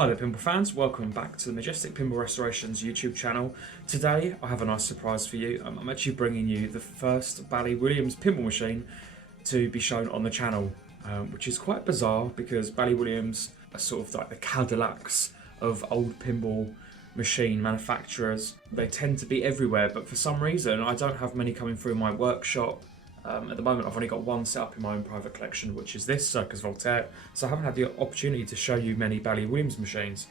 Hi there pinball fans, welcome back to the Majestic Pinball Restorations YouTube channel. Today I have a nice surprise for you. I'm actually bringing you the first Bally Williams pinball machine to be shown on the channel, which is quite bizarre because Bally Williams are sort of like the Cadillacs of old pinball machine manufacturers. They tend to be everywhere, but for some reason I don't have many coming through my workshop. At the moment I've only got one set up in my own private collection, which is this Cirqus Voltaire, so I haven't had the opportunity to show you many Bally Williams machines.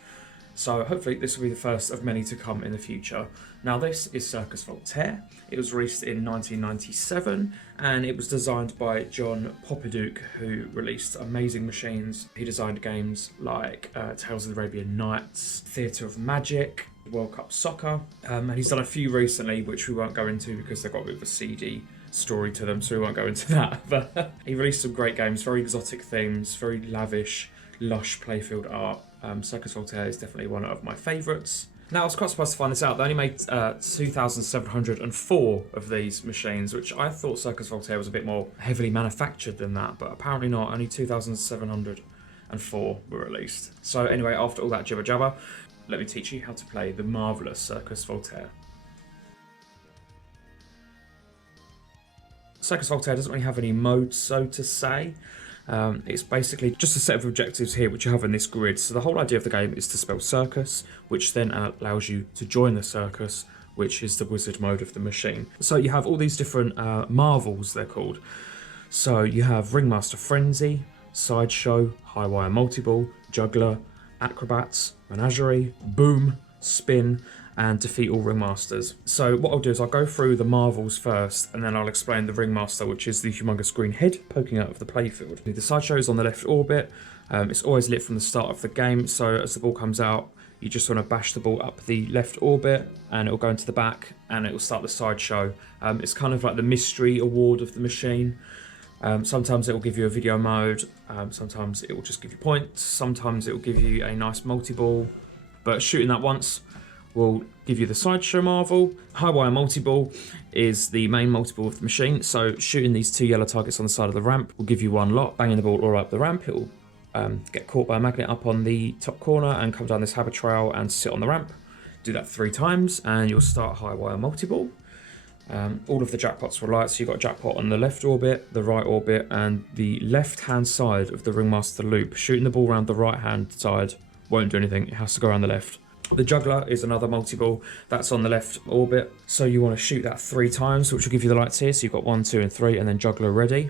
So hopefully this will be the first of many to come in the future. Now this is Cirqus Voltaire. It was released in 1997 and it was designed by John Poppaduke, who released amazing machines. He designed games like Tales of the Arabian Nights, Theatre of Magic, World Cup Soccer, and he's done a few recently which we won't go into because they've got a bit of a seedy story to them, so we won't go into that. But he released some great games, very exotic themes, very lavish, lush playfield art. Cirqus Voltaire is definitely one of my favourites. Now I was quite surprised to find this out. They only made 2,704 of these machines, which I thought Cirqus Voltaire was a bit more heavily manufactured than that, but apparently not. Only 2,704 were released. So anyway, after all that jibber jabber, let me teach you how to play the marvellous Cirqus Voltaire. Cirqus Voltaire doesn't really have any modes, so to say. It's basically just a set of objectives here which you have in this grid. So the whole idea of the game is to spell circus, which then allows you to join the circus, which is the wizard mode of the machine. So you have all these different marvels, they're called. So you have Ringmaster Frenzy, Sideshow, High Wire Multiball, Juggler, Acrobats, Menagerie, Boom, Spin, and defeat all ringmasters. So what I'll do is I'll go through the marvels first, and then I'll explain the ringmaster, which is the humongous green head poking out of the playfield. The sideshow is on the left orbit. It's always lit from the start of the game, so as the ball comes out, you just want to bash the ball up the left orbit, and it'll go into the back, and it will start the sideshow. It's kind of like the mystery award of the machine. Sometimes it will give you a video mode, sometimes it will just give you points, sometimes it will give you a nice multi-ball, but shooting that once will give you the sideshow marvel. High wire multi-ball is the main multi-ball of the machine, so shooting these two yellow targets on the side of the ramp will give you one lot. Banging the ball all up the ramp, it will get caught by a magnet up on the top corner and come down this habit trail and sit on the ramp. Do that 3 times and you'll start high wire multi-ball. All of the jackpots will light, so you've got a jackpot on the left orbit, the right orbit, and the left-hand side of the ringmaster loop. Shooting the ball around the right-hand side won't do anything, it has to go around the left. The juggler is another multi-ball, that's on the left orbit, so you want to shoot that 3 times, which will give you the lights here, so you've got 1, 2 and 3, and then juggler ready.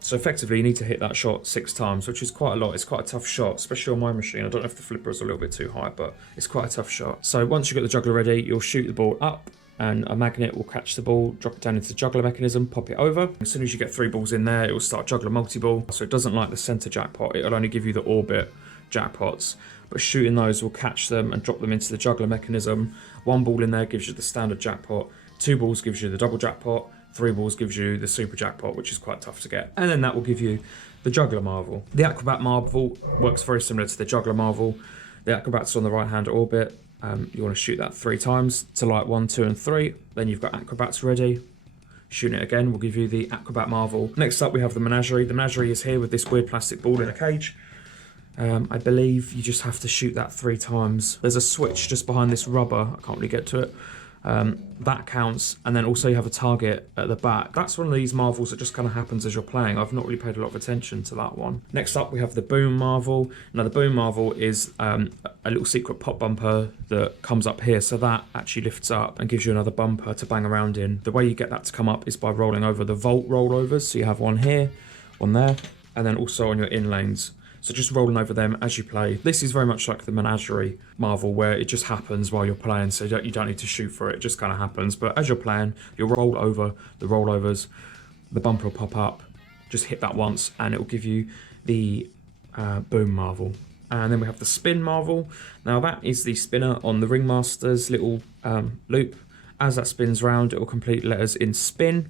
So effectively you need to hit that shot 6 times, which is quite a lot. It's quite a tough shot, especially on my machine. I don't know if the flipper is a little bit too high, but it's quite a tough shot. So once you've got the juggler ready, you'll shoot the ball up, and a magnet will catch the ball, drop it down into the juggler mechanism, pop it over. As soon as you get 3 balls in there, it will start juggler multi-ball, so it doesn't like the center jackpot, it'll only give you the orbit jackpots, but shooting those will catch them and drop them into the juggler mechanism. 1 ball in there gives you the standard jackpot, 2 balls gives you the double jackpot, 3 balls gives you the super jackpot, which is quite tough to get, and then that will give you the juggler marvel. The acrobat marvel works very similar to the juggler marvel. The acrobat's on the right hand orbit. You want to shoot that 3 times to light 1, 2 and 3, then you've got acrobats ready. Shooting it again will give you the acrobat marvel. Next up we have the menagerie. The menagerie is here with this weird plastic ball in a cage. I believe you just have to shoot that 3 times. There's a switch just behind this rubber, I can't really get to it. That counts, and then also you have a target at the back. That's one of these marvels that just kind of happens as you're playing. I've not really paid a lot of attention to that one. Next up we have the boom marvel. Now the boom marvel is a little secret pop bumper that comes up here, so that actually lifts up and gives you another bumper to bang around in. The way you get that to come up is by rolling over the vault rollovers, so you have one here, one there, and then also on your in lanes. So just rolling over them as you play. This is very much like the menagerie marvel, where it just happens while you're playing, so you don't need to shoot for it, it just kind of happens. But as you're playing, you'll roll over the rollovers, the bumper will pop up, just hit that once and it will give you the boom marvel. And then we have the spin marvel. Now that is the spinner on the ringmaster's little loop. As that spins round, it will complete letters in spin.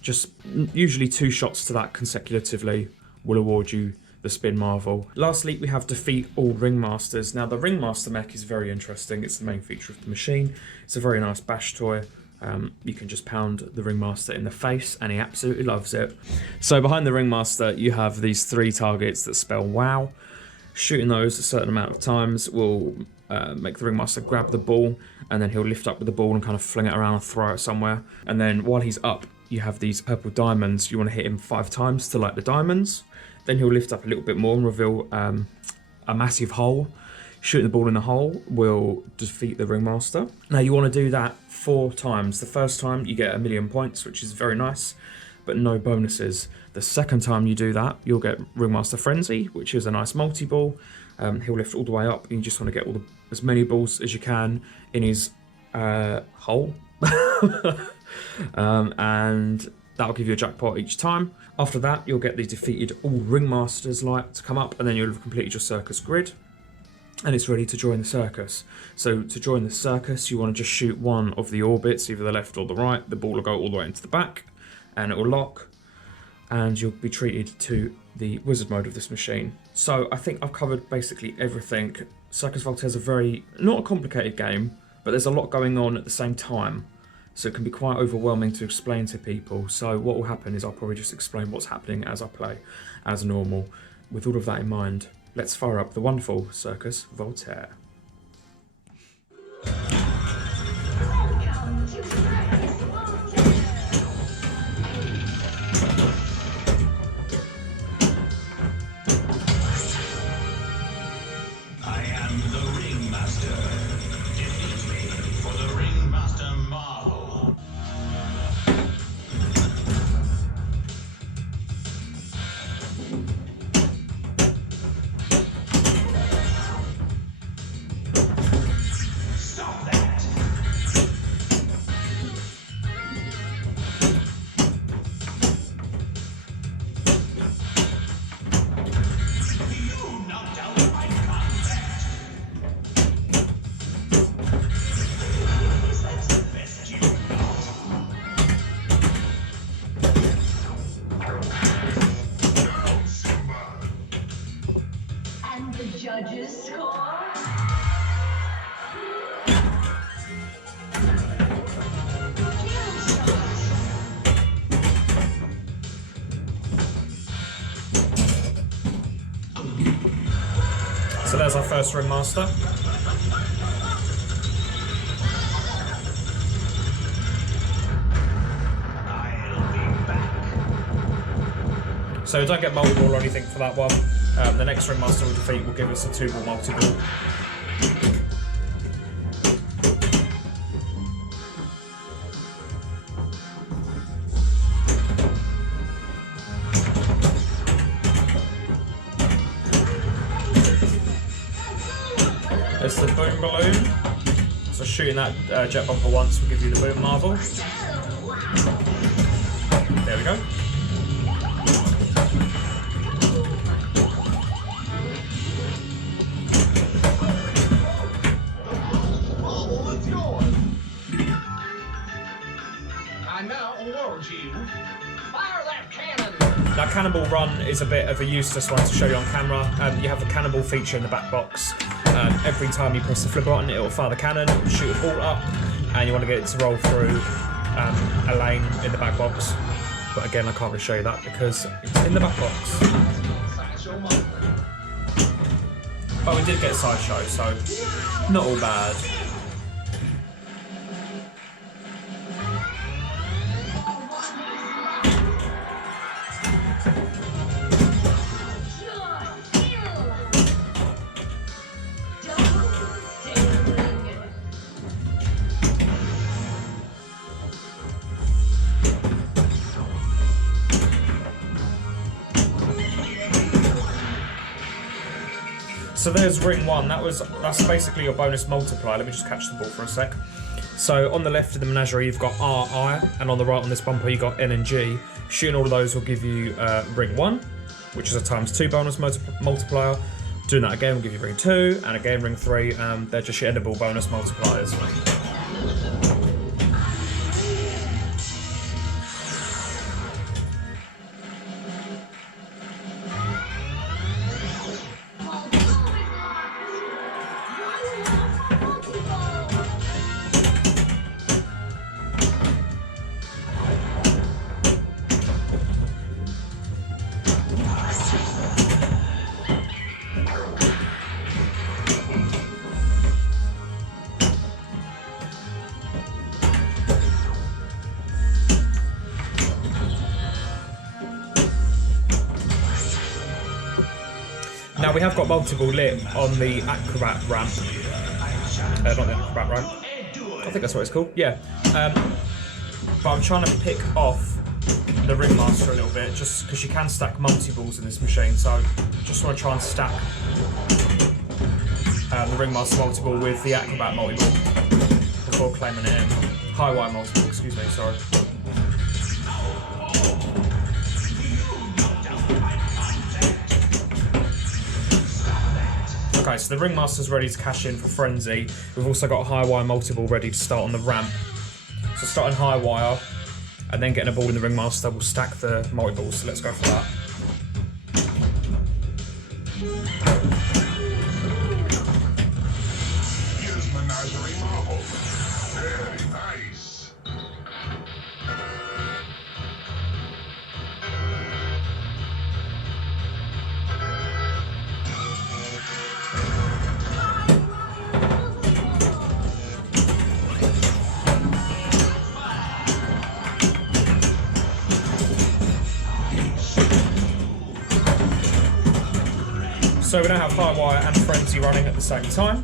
Just usually 2 shots to that consecutively will award you the spin marvel. Lastly, we have defeat all ringmasters. Now the ringmaster mech is very interesting. It's the main feature of the machine. It's a very nice bash toy. You can just pound the ringmaster in the face and he absolutely loves it. So behind the ringmaster you have these 3 targets that spell wow. Shooting those a certain amount of times will make the ringmaster grab the ball, and then he'll lift up with the ball and kind of fling it around and throw it somewhere. And then while he's up, you have these purple diamonds. You want to hit him 5 times to light the diamonds. Then he'll lift up a little bit more and reveal a massive hole. Shooting the ball in the hole will defeat the ringmaster. Now you want to do that 4 times. The first time you get 1,000,000 points, which is very nice, but no bonuses. The second time you do that, you'll get Ringmaster Frenzy, which is a nice multi-ball. He'll lift all the way up, and you just want to get as many balls as you can in his hole. And that'll give you a jackpot each time. After that, you'll get the defeated all ringmasters light to come up, and then you'll have completed your circus grid, and it's ready to join the circus. So to join the circus, you want to just shoot one of the orbits, either the left or the right. The ball will go all the way into the back, and it will lock, and you'll be treated to the wizard mode of this machine. So I think I've covered basically everything. Cirqus Voltaire is a very, not a complicated game, but there's a lot going on at the same time. So it can be quite overwhelming to explain to people. So what will happen is I'll probably just explain what's happening as I play, as normal. With all of that in mind, let's fire up the wonderful Cirqus Voltaire. Judges score. So there's our first ringmaster. So don't get multi-ball or anything for that one. The next ringmaster we'll defeat will give us a 2-ball multi-ball. There's the boom balloon. So shooting that jet bumper once will give you the boom marble. There we go. Now Cannonball Run is a bit of a useless one to show you on camera. You have the cannonball feature in the back box. Every time you press the flip button, it will fire the cannon, shoot a ball up, and you want to get it to roll through a lane in the back box. But again, I can't really show you that because it's in the back box. But we did get a sideshow, so not all bad. So there's ring 1, that's basically your bonus multiplier. Let me just catch the ball for a sec. So on the left of the menagerie you've got R, I, and on the right on this bumper you've got N and G. Shooting all of those will give you ring 1, which is a ×2 bonus multiplier. Doing that again will give you ring 2, and again ring 3, they're just your endable bonus multipliers. Now we have got multiple lit on the acrobat ramp. Not the acrobat ramp. I think that's what it's called. Yeah. But I'm trying to pick off the ringmaster a little bit, just because you can stack multi-balls in this machine. So just want to try and stack the ringmaster multi-ball with the acrobat multi-ball before claiming it in. High wire multi-ball, excuse me, sorry. Okay, so the ringmaster's ready to cash in for Frenzy. We've also got a high wire multi-ball ready to start on the ramp. So starting high wire and then getting a ball in the ringmaster, we'll stack the multi-balls, so let's go for that. Here's Menagerie Marble. Very nice. So we now have high wire and Frenzy running at the same time.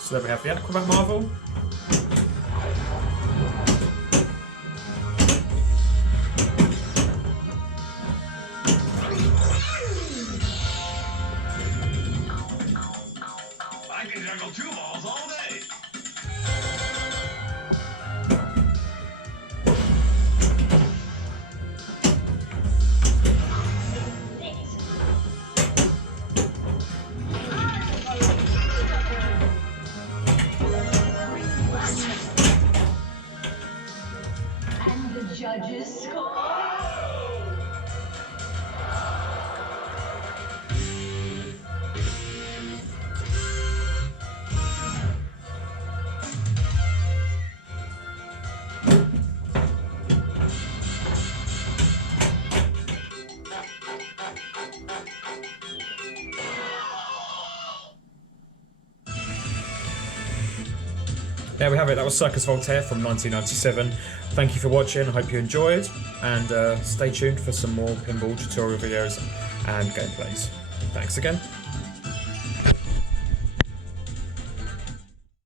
So there we have the Acrobat Marvel. I can juggle 2 balls all day. And the judges score. There we have it, that was Cirqus Voltaire from 1997. Thank you for watching, I hope you enjoyed, and stay tuned for some more pinball tutorial videos and gameplays. Thanks again.